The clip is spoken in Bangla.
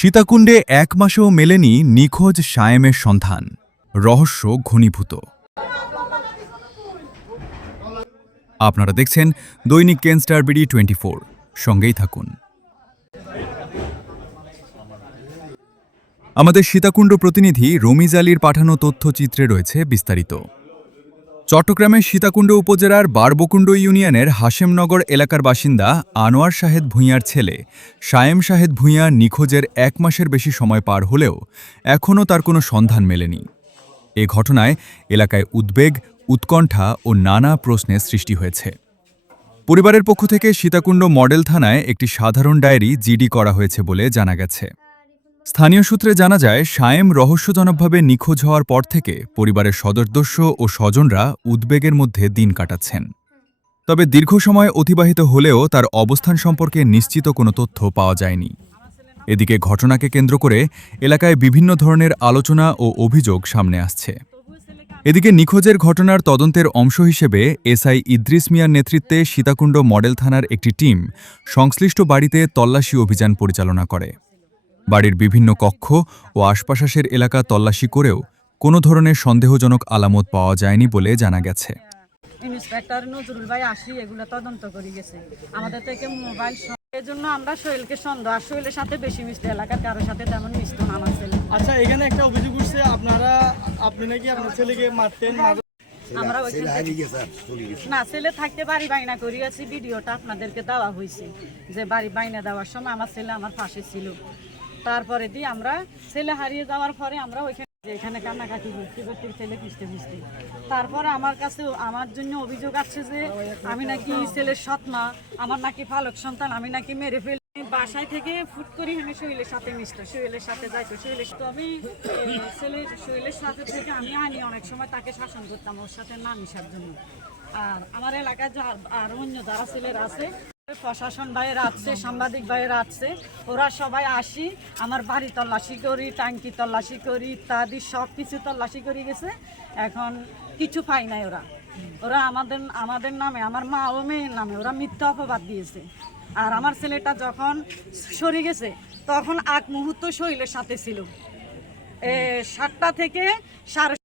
সীতাকুণ্ডে এক মাসেও মেলেনি নিখোঁজ সায়েমের সন্ধান, রহস্য ঘনীভূত। আপনারা দেখছেন দৈনিক কেনস্টার বিডি 24, সঙ্গেই থাকুন। আমাদের সীতাকুণ্ড প্রতিনিধি রমিজ আলীর পাঠানো তথ্যচিত্রে রয়েছে বিস্তারিত। চট্টগ্রামের সীতাকুণ্ড উপজেলার বারবকুণ্ড ইউনিয়নের হাশেমনগর এলাকার বাসিন্দা আনোয়ার শাহেদ ভূঁইয়ার ছেলে সায়েম শাহেদ ভূঁইয়া নিখোঁজের এক মাসের বেশি সময় পার হলেও এখনও তার কোনো সন্ধান মেলেনি। এ ঘটনায় এলাকায় উদ্বেগ, উৎকণ্ঠা ও নানা প্রশ্নের সৃষ্টি হয়েছে। পরিবারের পক্ষ থেকে সীতাকুণ্ড মডেল থানায় একটি সাধারণ ডায়েরি জিডি করা হয়েছে বলে জানা গেছে। স্থানীয় সূত্রে জানা যায়, সায়েম রহস্যজনকভাবে নিখোঁজ হওয়ার পর থেকে পরিবারের সদস্য ও স্বজনরা উদ্বেগের মধ্যে দিন কাটাচ্ছেন। তবে দীর্ঘ সময় অতিবাহিত হলেও তার অবস্থান সম্পর্কে নিশ্চিত কোনো তথ্য পাওয়া যায়নি। এদিকে ঘটনাকে কেন্দ্র করে এলাকায় বিভিন্ন ধরনের আলোচনা ও অভিযোগ সামনে আসছে। এদিকে নিখোঁজের ঘটনার তদন্তের অংশ হিসেবে এসআই ইদ্রিস মিয়ার নেতৃত্বে সীতাকুণ্ড মডেল থানার একটি টিম সংশ্লিষ্ট বাড়িতে তল্লাশি অভিযান পরিচালনা করে। বাড়ির বিভিন্ন কক্ষ ও আশপাশের এলাকা তল্লাশি করেও কোনো ধরনের সন্দেহজনক আলামত পাওয়া যায়নি বলে জানা গেছে। ইন্সপেক্টর নজরুল ভাই আসি এগুলো তদন্ত করে গেছে। আমাদের থেকে মোবাইল এর জন্য আমরা সোহেলকে সন্দেহ, আর সোহেলের সাথে বেশি মিশতে, এলাকার কারোর সাথে তেমন মিশতো না আমার ছেলে। আচ্ছা, এখানে একটা অভিযোগ উঠছে আপনি নাকি আপনার ছেলেকে মারতেন। আমরা না, ছেলে থাকতে বাড়ি বাইনা করিয়াছি, ভিডিওটা আপনাদেরকে দেওয়া হয়েছে যে বাড়ি বাইনা দেওয়ার সময় আমার ছেলে আমার পাশে ছিল। তারপরে দিয়ে আমরা ছেলে হারিয়ে যাওয়ার পরে আমরা এখানে কান্নাকাটি করতে ছেলে খুঁজতে খুঁজতে, তারপরে আমার কাছে আমার জন্য অভিযোগ আসছে যে আমি নাকি ছেলের সৎ মা, আমার নাকি পালক সন্তান, আমি নাকি মেরে ফেলি। বাসায় থেকে ফুট করি আমি সোহেলের সাথে মিশতো, সোহেলের সাথে যাইতো, তো আমি সোহেলের সাথে থেকে আমি আনি অনেক সময় তাকে শাসন করতাম ওর সাথে না মিশার জন্য। আর আমার এলাকায় আর অন্য যারা ছেলেরা আছে, প্রশাসন ভাইয়েরা আছে, সাংবাদিক ভাইয়েরা আছে, ওরা সবাই আসি আমার বাড়ি তল্লাশি করি, ট্যাঙ্কি তল্লাশি করি, ইত্যাদি সব কিছু তল্লাশি করে গেছে। এখন কিছু পাই নাই। ওরা আমাদের নামে, আমার মা ও মেয়ের নামে ওরা মিথ্যা অপবাদ দিয়েছে। আর আমার ছেলেটা যখন সরে গেছে তখন এক মুহূর্ত শৈলের সাথে ছিল। 7টা থেকে 7:30